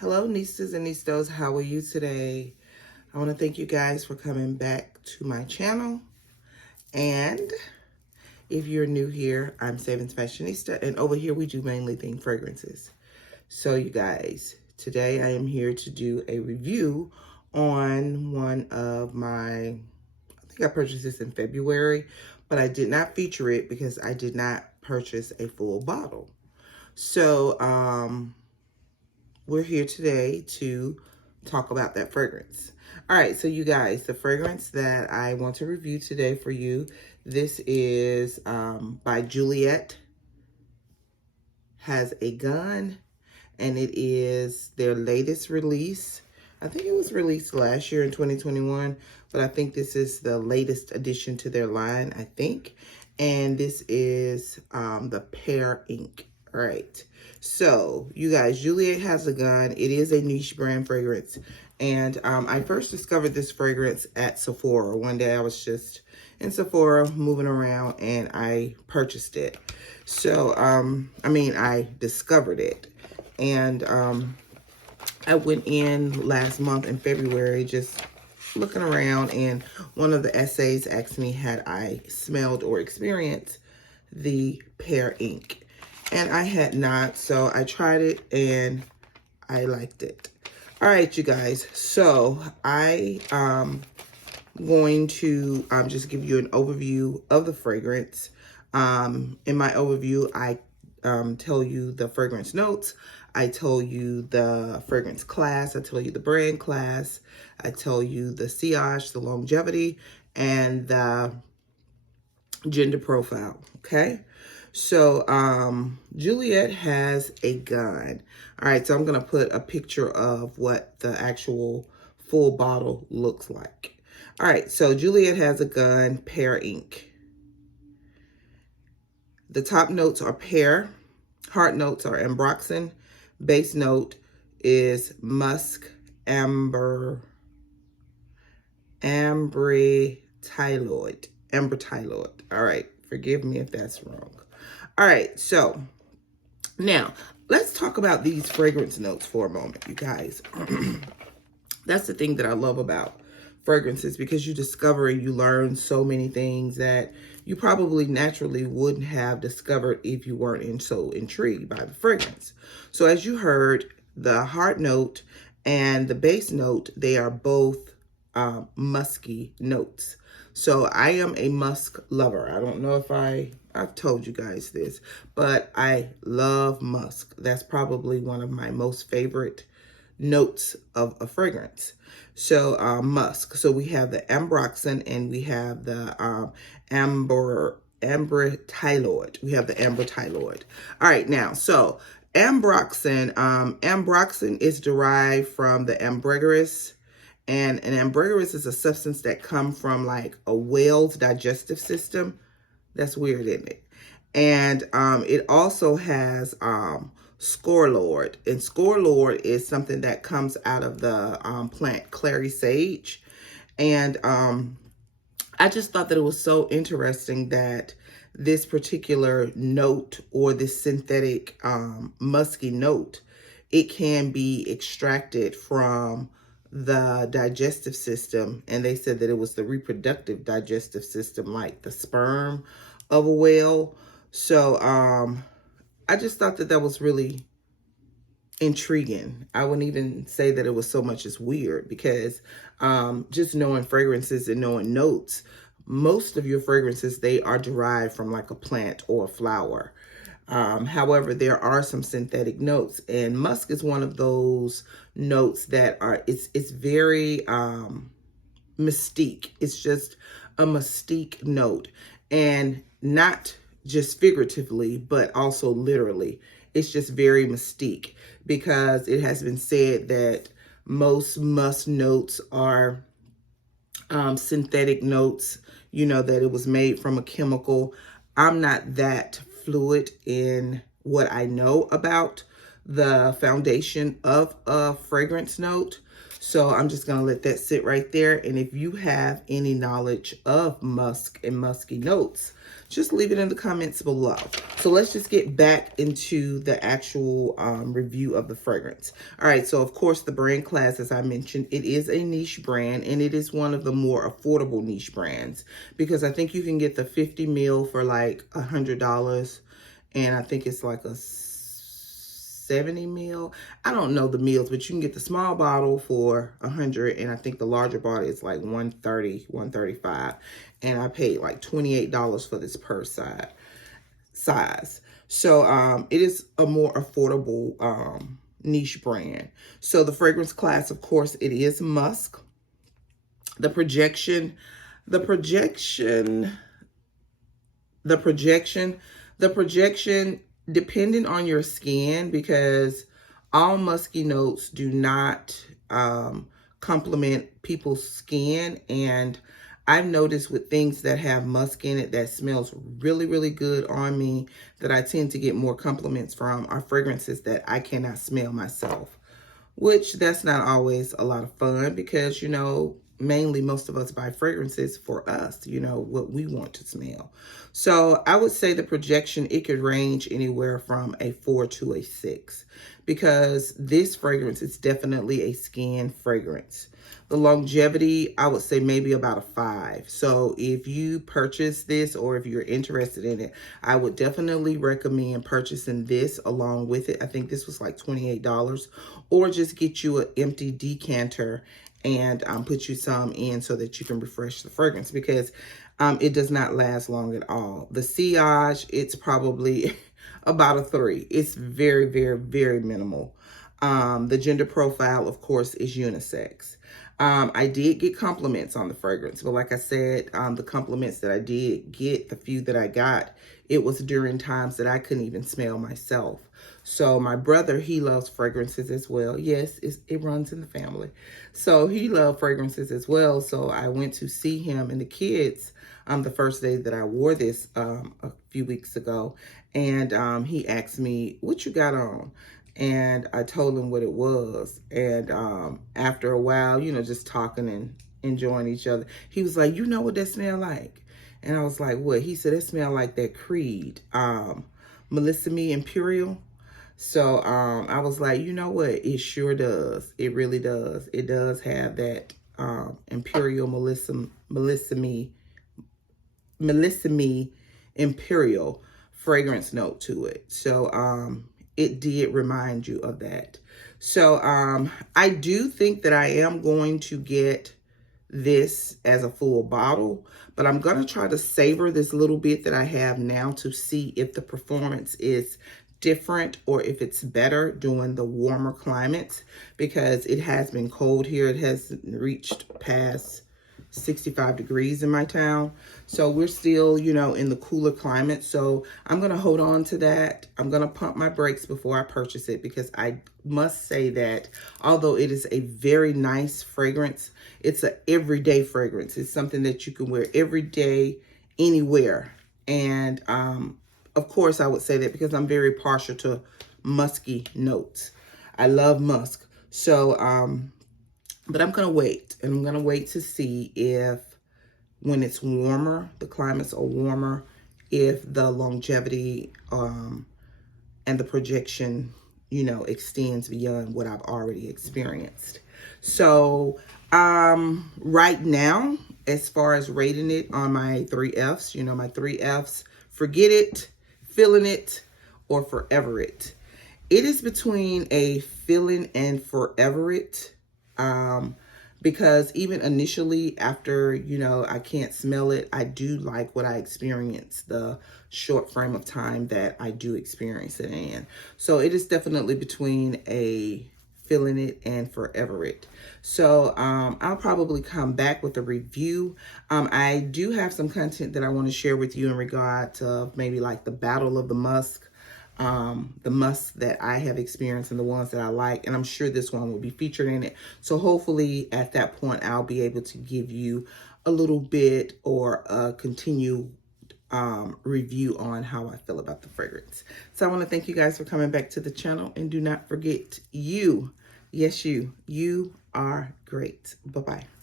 Hello, nieces and niestos. How are you today? I want to thank you guys for coming back to my channel. And if you're new here, I'm SavingsFashionista, and over here we do mainly thing fragrances. So you guys, today I am here to do a review on one of my, I think I purchased this in February, but I did not feature it because I did not purchase a full bottle. So, we're here today to talk about that fragrance. All right, so you guys, the fragrance that I want to review today for you, this is by Juliette Has a Gun, and it is their latest release. I think it was released last year in 2021, but I think this is the latest addition to their line, I think. And this is the Pear Inc. All right, so you guys, Juliette Has a Gun. It is a niche brand fragrance, and I first discovered this fragrance at Sephora. One day I was just in Sephora moving around, and I purchased it. So, I discovered it, and I went in last month in February just looking around, and one of the essays asked me had I smelled or experienced the Pear Inc. And I had not, so I tried it and I liked it. All right, you guys, so I am going to just give you an overview of the fragrance. In my overview, I tell you the fragrance notes. I tell you the fragrance class. I tell you the brand class. I tell you the sillage, the longevity, and the gender profile, okay? So, Juliette Has a Gun. All right, so I'm going to put a picture of what the actual full bottle looks like. All right, so Juliette Has a Gun, Pear Inc. The top notes are pear. Heart notes are ambroxan. Base note is musk, amber, ambrotyloid. All right, forgive me if that's wrong. All right, so now let's talk about these fragrance notes for a moment, you guys. That's the thing that I love about fragrances, because you discover and you learn so many things that you probably naturally wouldn't have discovered if you weren't so intrigued by the fragrance. So as you heard, the heart note and the base note, they are both musky notes. So I am a musk lover. I don't know if I've told you guys this, but I love musk. That's probably one of my most favorite notes of a fragrance. So musk. So we have the ambroxan and we have the ambrotyloid. We have the ambrotyloid. All right, now, so ambroxan, ambroxan is derived from the ambergris. And an ambergris is a substance that comes from like a whale's digestive system. That's weird, isn't it? And it also has scorelord. And scorelord is something that comes out of the plant clary sage. And I just thought that it was so interesting that this particular note, or this synthetic musky note, it can be extracted from the digestive system, and they said that it was the reproductive digestive system, like the sperm of a whale. So I just thought that that was really intriguing. I wouldn't even say that it was so much as weird, because just knowing fragrances and knowing notes, most of your fragrances, they are derived from like a plant or a flower. However, there are some synthetic notes, and musk is one of those notes that are, it's very mystique. It's just a mystique note, and not just figuratively, but also literally. It's just very mystique, because it has been said that most musk notes are synthetic notes, you know, that it was made from a chemical. I'm not that fluid in what I know about the foundation of a fragrance note. So I'm just going to let that sit right there. And if you have any knowledge of musk and musky notes, just leave it in the comments below. So let's just get back into the actual review of the fragrance. All right, so of course the brand class, as I mentioned, it is a niche brand, and it is one of the more affordable niche brands, because I think you can get the 50 ml for like $100, and I think it's like a 70 ml. I don't know the meals, but you can get the small bottle for 100, and I think the larger bottle is like 130, 135, and I paid like $28 for this per size. So it is a more affordable niche brand. So the fragrance class, of course, it is musk. The projection, depending on your skin, because all musky notes do not complement people's skin. And I've noticed with things that have musk in it that smells really, really good on me, that I tend to get more compliments from, are fragrances that I cannot smell myself, which that's not always a lot of fun, because, you know, mainly most of us buy fragrances for us, you know, what we want to smell. So I would say the projection, it could range anywhere from a 4 to a 6, because this fragrance is definitely a skin fragrance. The longevity, I would say maybe about a 5. So if you purchase this, or if you're interested in it, I would definitely recommend purchasing this along with it. I think this was like $28, or just get you an empty decanter and put you some in so that you can refresh the fragrance, because it does not last long at all. The sillage, it's probably about a 3. It's very, very, very minimal. The gender profile, of course, is unisex. I did get compliments on the fragrance, but like I said, the compliments that I did get, the few that I got, it was during times that I couldn't even smell myself. So my brother, he loves fragrances as well. Yes, it runs in the family. So he loved fragrances as well. So I went to see him and the kids the first day that I wore this a few weeks ago. And he asked me, "What you got on?" And I told him what it was. And after a while, you know, just talking and enjoying each other, he was like, "You know what that smell like?" And I was like, "What?" He said, "It smelled like that Creed, Melissa Me Imperial." So I was like, you know what? It sure does. It really does. It does have that Imperial Melissa Me Imperial fragrance note to it. So it did remind you of that. So I do think that I am going to get this as a full bottle, but I'm going to try to savor this little bit that I have now to see if the performance is different or if it's better during the warmer climates, because it has been cold here. It has reached past 65 degrees in my town. So we're still, you know, in the cooler climate. So I'm going to hold on to that. I'm going to pump my brakes before I purchase it, because I must say that although it is a very nice fragrance, it's an everyday fragrance. It's something that you can wear every day, anywhere. And of course, I would say that because I'm very partial to musky notes. I love musk. So, but I'm going to wait. And I'm going to wait to see if, when it's warmer, the climates are warmer, if the longevity and the projection, you know, extends beyond what I've already experienced. So, right now, as far as rating it on my 3 Fs, you know, my 3 Fs, forget it, feeling it, or forever it. It is between a feeling and forever it. Because even initially, after, you know, I can't smell it, I do like what I experience, the short frame of time that I do experience it in. So it is definitely between a feeling it and forever it. So I'll probably come back with a review. I do have some content that I want to share with you in regard to maybe like the battle of the musk. The musks that I have experienced and the ones that I like, and I'm sure this one will be featured in it. So hopefully at that point, I'll be able to give you a little bit or a continued review on how I feel about the fragrance. So I want to thank you guys for coming back to the channel, and do not forget, you, yes, you are great. Bye-bye.